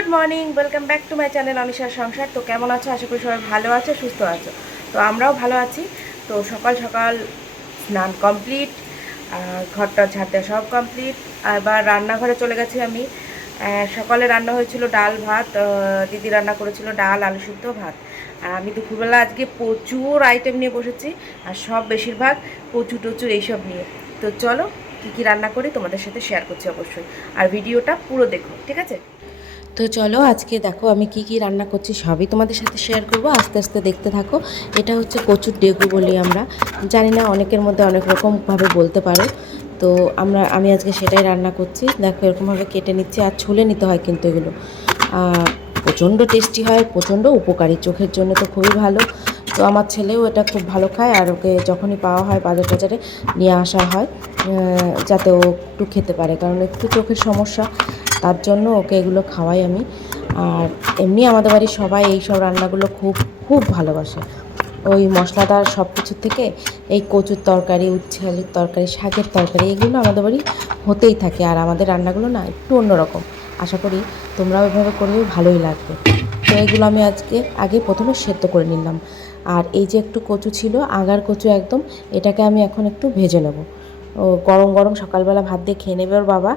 Good morning, welcome back to my channel অনিশার সংসার। তো কেমন আছো? আশা করি সবাই ভালো আছো, সুস্থ আছো। তো আমরাও ভালো আছি। তো সকাল সকাল স্নান কমপ্লিট ঘরটা ঝাড় দেওয়া সব কমপ্লিট এবার রান্নাঘরে চলে গেছি আমি। সকালে রান্না হয়েছিল ডাল ভাত দিদি রান্না করেছিল ডাল, আলু সিদ্ধ, ভাত। আর আমি দুপুরবেলা আজকে প্রচুর আইটেম নিয়ে বসেছি, আর সব বেশিরভাগ কচু টচু এইসব নিয়ে। তো চলো, কী কী রান্না করি তোমাদের সাথে শেয়ার করছি অবশ্যই। আর ভিডিওটা পুরো দেখো, ঠিক আছে? তো চলো আজকে দেখো আমি কি কি রান্না করছি, সবই তোমাদের সাথে শেয়ার করব। আস্তে আস্তে দেখতে থাকো। এটা হচ্ছে কচুর ডেগু বলি আমরা। জানি না অনেকের মধ্যে অনেক রকমভাবে বলতে পারো। তো আমরা, আমি আজকে সেটাই রান্না করছি। দেখো এরকমভাবে কেটে নিচ্ছি আর ছুলে নিতে হয় কিন্তু এগুলো। প্রচণ্ড টেস্টি হয়, প্রচণ্ড উপকারী চোখের জন্য তো খুবই ভালো। তো আমার ছেলেও এটা খুব ভালো খায় আর ওকে যখনই পাওয়া হয় বাজার টাজারে নিয়ে আসা হয় যাতে ও একটু খেতে পারে। কারণ একটু চোখের সমস্যা। তার জন্য ওকে এগুলো খাওয়াই আমি। আর এমনি আমাদের বাড়ির সবাই এই সব রান্নাগুলো খুব খুব ভালোবাসে। ওই মশলাদার সব কিছুর থেকে এই কচুর তরকারি উচ্ছালির তরকারি, শাকের তরকারি এগুলো আমাদের বাড়ি হতেই থাকে। আর আমাদের রান্নাগুলো না একটু অন্যরকম। আশা করি তোমরাও এভাবে করলেও ভালোই লাগবে। তো এগুলো আমি আজকে আগে প্রথমে সেদ্ধ করে নিলাম। আর এই যে একটু কচু ছিল, আগার কচু একদম, এটাকে আমি এখন একটু ভেজে নেব। ও গরম গরম সকালবেলা ভাত দিয়ে খেয়ে নেবে ওর বাবা।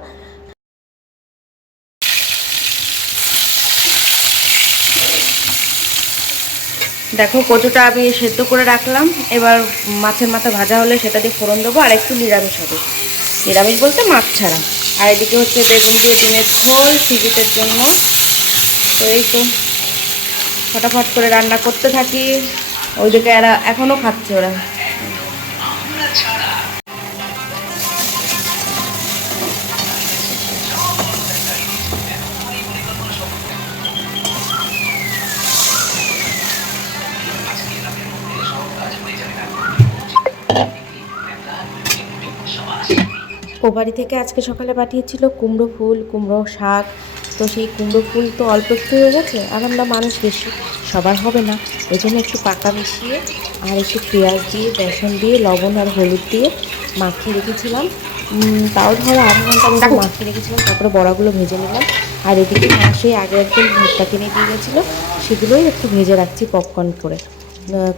দেখো কচুটা আমি সেদ্ধ করে রাখলাম। এবার মাছের মাথা ভাজা হলে সেটা দিয়ে ফোড়ন দেবো আর একটু নিরামিষ হবে। নিরামিষ বলতে মাছ ছাড়া। আর এদিকে হচ্ছে বেগুন দিয়ে ডিমের ঝোল সিজিটের জন্য। তো এই তো ফটাফট করে রান্না করতে থাকি। ওইদিকে এরা এখনও খাচ্ছে ওরা। ও বাড়ি থেকে আজকে সকালে পাঠিয়েছিল কুমড়ো ফুল কুমড়ো শাক। তো সেই কুমড়ো ফুল তো অল্প একটু হয়ে গেছে আর আমরা মানুষ বেশি সবার হবে না। ওই জন্য একটু পাকা মিশিয়ে আর একটু পেঁয়াজ দিয়ে বেসন দিয়ে লবণ আর হলুদ দিয়ে মাখিয়ে রেখেছিলাম। তাও ধরো আধ ঘণ্টা মতো মাখিয়ে রেখেছিলাম তারপরে বড়াগুলো ভেজে নিলাম। আর এদিকে সেই আগে একদিন ভুট্টা কিনে দিয়ে গেছিল সেগুলোই একটু ভেজে রাখছি পপকর্ন করে।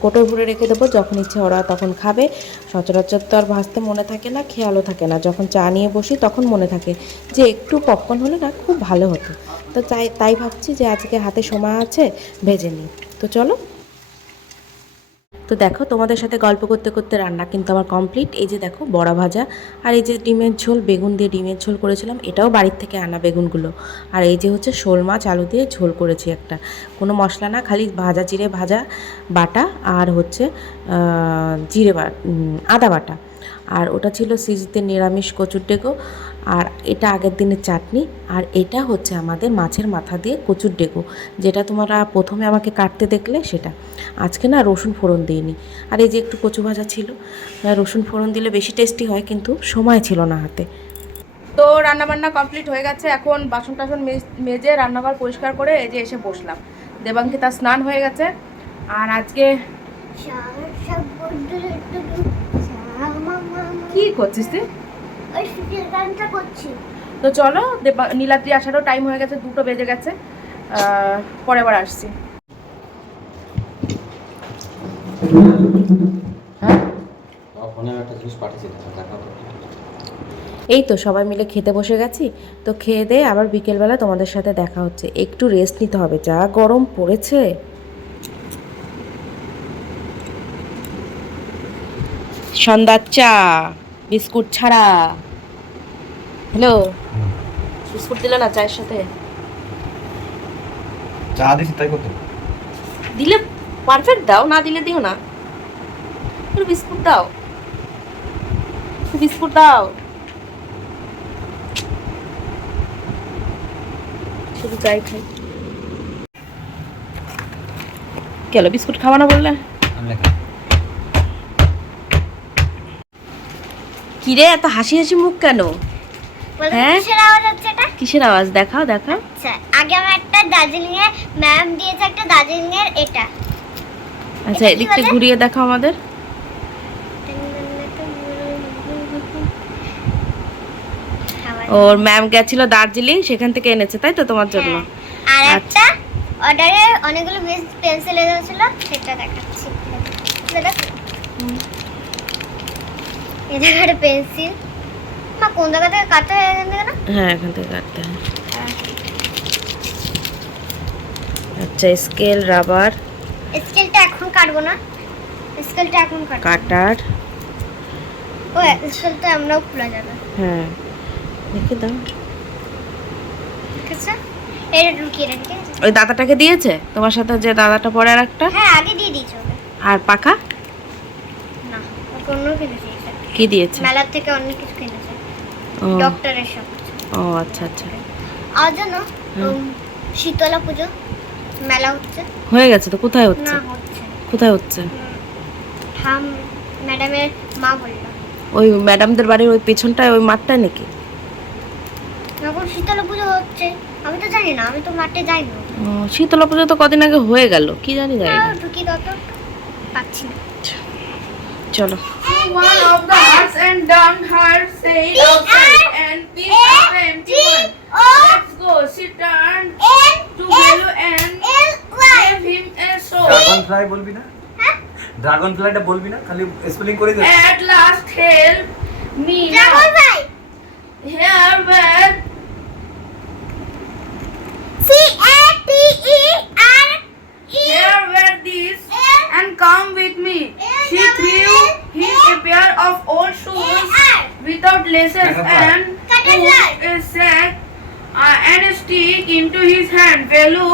কোটো ভরে রেখে দেবো। যখন ইচ্ছে ওরা তখন খাবে। সচরাচর তো আর ভাজতে মনে থাকে না, খেয়ালও থাকে না। যখন চা নিয়ে বসি তখন মনে থাকে যে একটু পপকর্ন হলে না খুব ভালো হতো। তো তাই তাই ভাবছি যে আজকে হাতে সময় আছে, ভেজে নিই। তো চলো তো দেখো, তোমাদের সাথে গল্প করতে করতে রান্না কিন্তু আমার কমপ্লিট এই যে দেখো, বড়া ভাজা আর এই যে ডিমের ঝোল, বেগুন দিয়ে ডিমের ঝোল করেছিলাম, এটাও বাড়ির থেকে আনা বেগুনগুলো। আর এই যে হচ্ছে শোল মাছ, আলু দিয়ে ঝোল করেছি একটা। কোনো মশলা না, খালি ভাজা জিরে ভাজা বাটা আর হচ্ছে জিরে বা আদা বাটা। আর ওটা ছিল সিজিতে নিরামিষ কচুর ডেকো আর এটা আগের দিনের চাটনি আর এটা হচ্ছে আমাদের মাছের মাথা দিয়ে কচুর ডেকো যেটা তোমরা প্রথমে আমাকে কাটতে দেখলে সেটা। আজকে না রসুন ফোড়ন দিইনি। আর এই যে একটু কচু ভাজা ছিল রসুন ফোড়ন দিলে বেশি টেস্টি হয় কিন্তু সময় ছিল না হাতে। তো রান্নাবান্না কমপ্লিট হয়ে গেছে এখন বাসন টাসন মেজে রান্নাঘর পরিষ্কার করে এই যে এসে বসলাম। দেবাঙ্কি তার স্নান হয়ে গেছে আর আজকে কি করছিস তুই? করছি। তো চলো নীলাদ্রি আসারও টাইম হয়ে গেছে দুটো বেজে গেছে। পরে আবার আসছি। হ্যাঁ? ফোনে একটা জিনিস পাঠিয়েছি দেখা এই তো সবাই মিলে খেতে বসে গেছি। তো খেয়ে দিয়ে আবার বিকেলবেলা তোমাদের সাথে দেখা হচ্ছে। একটু রেস্ট নিতে হবে যা গরম পড়েছে। সন্ধ্যার চা। বিস্কুট ছাড়া। হ্যালো বিস্কুট দিলে না চায়ের সাথে? চা দিছি তাই করতে দিলে পারফেক্ট দাও না দিলে দিও না। একটু বিস্কুট দাও। বিস্কুট দাও। শুধু চাই খাই। কেন বিস্কুট খাওয়া না বললে? কিরে এত হাসি হাসি মুখ কেন? হ্যাঁ? কিসের আওয়াজ হচ্ছে এটা? কিসের আওয়াজ? দেখাও দেখাও। আচ্ছা আগে আমার একটা দার্জিলিং এর ম্যাম দিয়েছে একটা দার্জিলিং এর এটা আচ্ছা এদিকটা ঘুরিয়ে দেখাও আমাদের। ওর ম্যাম গেছিল দার্জিলিং সেখান থেকে এনেছে তাই তো তোমার জন্য? হ্যাঁ। আর আচ্ছা। একটা অর্ডারে অনেকগুলো পেন্সিল এনেছিল সেটা দেখাচ্ছি। এই দেখো পেন্সিল। মা কোন জায়গা থেকে কাটতে হয় এখান থেকে না? হ্যাঁ এখান থেকে কাটতে হয়। আচ্ছা স্কেল রাবার। স্কেলটা এখন কাটবো না। স্কেলটা এখন কাটার। ও স্কেলটা আমরাও খোলা যাবে। হ্যাঁ। দেখে দাও। ঠিক আছে? এটা ঢুকিয়ে রেখে ওই দাদাটাকে দিয়েছে? তোমার সাথে যে দাদাটা পরে আর একটা? হ্যাঁ আগে দিয়ে দিয়েছে আর পাখা? না কিনেছে এটা। কি দিয়েছে? মেলার থেকে অনেক কিছু কিনেছে। ডক্টরের সব ও আচ্ছা আচ্ছা। আর জানো শীতলা পুজো মেলা হচ্ছে। হয়ে গেছে তো? কোথায় হচ্ছে? না হচ্ছে। কোথায় হচ্ছে? হাম। ম্যাডামের মা বলল। ওই ম্যাডামদের বাড়ির ওই পেছনটায় ওই মাঠটা নাকি? যখন শীতলা পুজো হচ্ছে। আমি তো জানি না আমি তো মাঠে যাই না ও, শীতলা পুজো তো কদিন আগে হয়ে গেল। কি জানি তাও না। ঢুকি তত পাচ্ছি না। চলো One of the hearts and down heart said outside and picked up the empty one. Let's go. She turned to Belu and gave him a soul. Dragon fly বলবি না ড্রাগন ফ্লাইটা বলবি না খালি স্পেলিং করে দে At last, help me dragon now. ভাই Here were C A T E R E here were these, and come with me. She threw without laces and put a sack uh, and a stick into his hand. Velu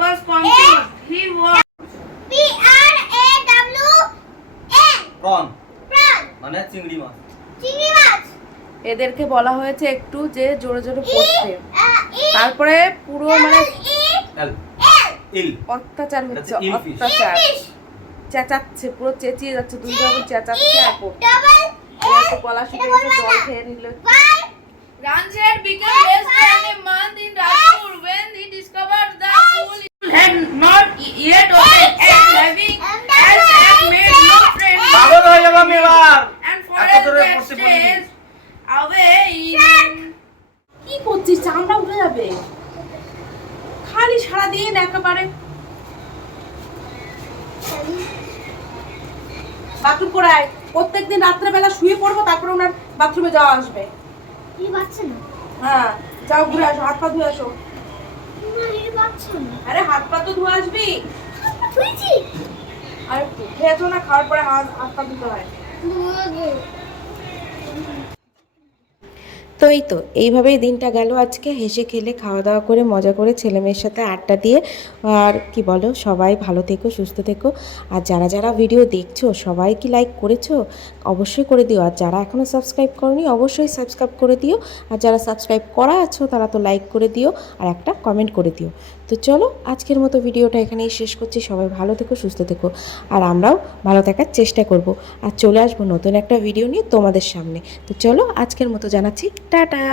was confused. He was P R A W N prawn prawn মানে চিংড়ি মাছ। চিংড়ি মাছ। এদেরকে বলা হয়েছে একটু যে জোরে জোরে ই পড়তে। তারপরে পুরো মানে ইল অত্যাচার হচ্ছে. অত্যাচার। চেঁচাচ্ছে পুরো চেঁচিয়ে যাচ্ছে দুই ভাবে চেঁচাচ্ছে আর এবার একটু গলা শুকিয়ে গেছে জল খেয়ে নিল Ranjit became less than a month in Rajpur when he discovered that school had not yet opened and having as yet made no friends পাগল হয়ে যাব আমি এবার and for এত জোরে that পড়তে away in কি করছিস চামড়া উঠে যাবে খালি সারাদিন একেবারে বাথরুম করে আয় প্রত্যেকদিন রাত্রেবেলা শুয়ে পড়ব তারপরে ওনার বাথরুমে যাওয়া আসবে। কি বাচ্চা না? হ্যাঁ যাও ঘুরে আসো হাত পা ধুয়ে আসো। আরে হাত পা তো ধুয়ে আসবি। আর খেয়েছো না খাওয়ার পরে হাত হাত পা ধুতে হয়। তো এই তো, এইভাবেই দিনটা গেল আজকে। হেসে খেলে খাওয়া দাওয়া করে, মজা করে ছেলে মেয়ের সাথে আড্ডা দিয়ে আর কি বলো, সবাই ভালো থেকো, সুস্থ থেকো। আর যারা যারা ভিডিও দেখছ, সবাই কি লাইক করেছ? অবশ্যই করে দিও। আর যারা এখনও সাবস্ক্রাইব করনি, অবশ্যই সাবস্ক্রাইব করে দিও। আর যারা সাবস্ক্রাইব করা আছো, তারা তো লাইক করে দিও। আর একটা কমেন্ট করে দিও। তো চলো, আজকের মতো ভিডিওটা এখানেই শেষ করছি। সবাই ভালো থেকো, সুস্থ থেকো। আর আমরাও ভালো থাকার চেষ্টা করব। আর চলে আসব নতুন একটা ভিডিও নিয়ে তোমাদের সামনে। তো চলো, আজকের মতো জানাচ্ছি টাটা